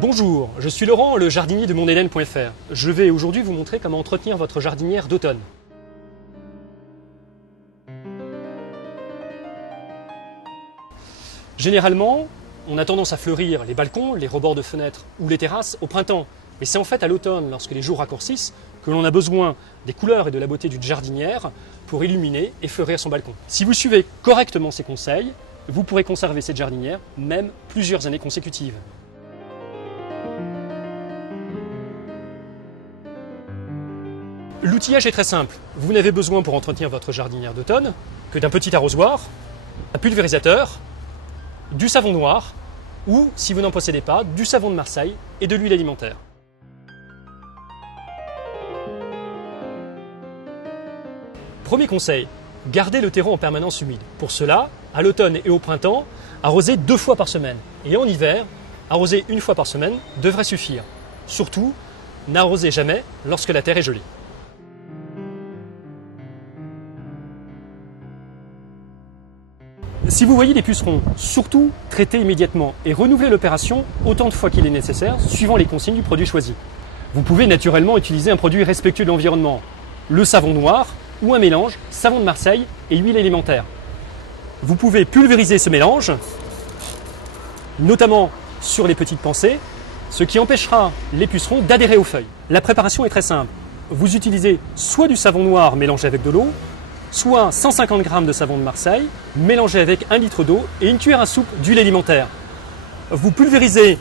Bonjour, je suis Laurent, le jardinier de moneden.fr. Je vais aujourd'hui vous montrer comment entretenir votre jardinière d'automne. Généralement, on a tendance à fleurir les balcons, les rebords de fenêtres ou les terrasses au printemps. Mais c'est en fait à l'automne, lorsque les jours raccourcissent, que l'on a besoin des couleurs et de la beauté d'une jardinière pour illuminer et fleurir son balcon. Si vous suivez correctement ces conseils, vous pourrez conserver cette jardinière même plusieurs années consécutives. L'outillage est très simple. Vous n'avez besoin pour entretenir votre jardinière d'automne que d'un petit arrosoir, un pulvérisateur, du savon noir ou, si vous n'en possédez pas, du savon de Marseille et de l'huile alimentaire. Premier conseil, gardez le terreau en permanence humide. Pour cela, à l'automne et au printemps, arrosez 2 fois par semaine. Et en hiver, arroser 1 fois par semaine devrait suffire. Surtout, n'arrosez jamais lorsque la terre est gelée. Si vous voyez des pucerons, surtout traitez immédiatement et renouvelez l'opération autant de fois qu'il est nécessaire, suivant les consignes du produit choisi. Vous pouvez naturellement utiliser un produit respectueux de l'environnement, le savon noir ou un mélange savon de Marseille et huile alimentaire. Vous pouvez pulvériser ce mélange, notamment sur les petites pensées, ce qui empêchera les pucerons d'adhérer aux feuilles. La préparation est très simple. Vous utilisez soit du savon noir mélangé avec de l'eau, soit 150 g de savon de Marseille, mélangé avec 1 litre d'eau et une cuillère à soupe d'huile alimentaire. Vous pulvérisez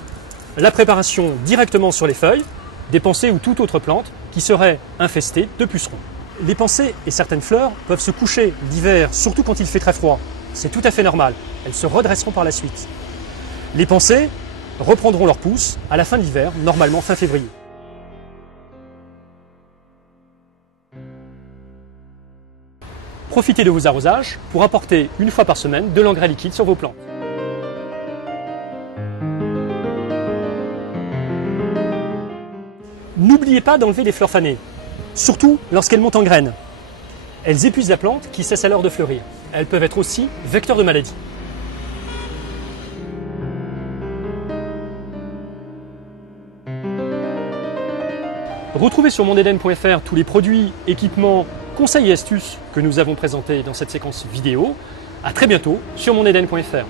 la préparation directement sur les feuilles, des pensées ou toute autre plante qui serait infestée de pucerons. Les pensées et certaines fleurs peuvent se coucher l'hiver, surtout quand il fait très froid. C'est tout à fait normal. Elles se redresseront par la suite. Les pensées reprendront leur pousse à la fin de l'hiver, normalement fin février. Profitez de vos arrosages pour apporter 1 fois par semaine de l'engrais liquide sur vos plantes. N'oubliez pas d'enlever les fleurs fanées, surtout lorsqu'elles montent en graines. Elles épuisent la plante qui cesse alors de fleurir. Elles peuvent être aussi vecteurs de maladies. Retrouvez sur moneden.fr tous les produits, équipements, conseils et astuces que nous avons présentés dans cette séquence vidéo. À très bientôt sur moneden.fr.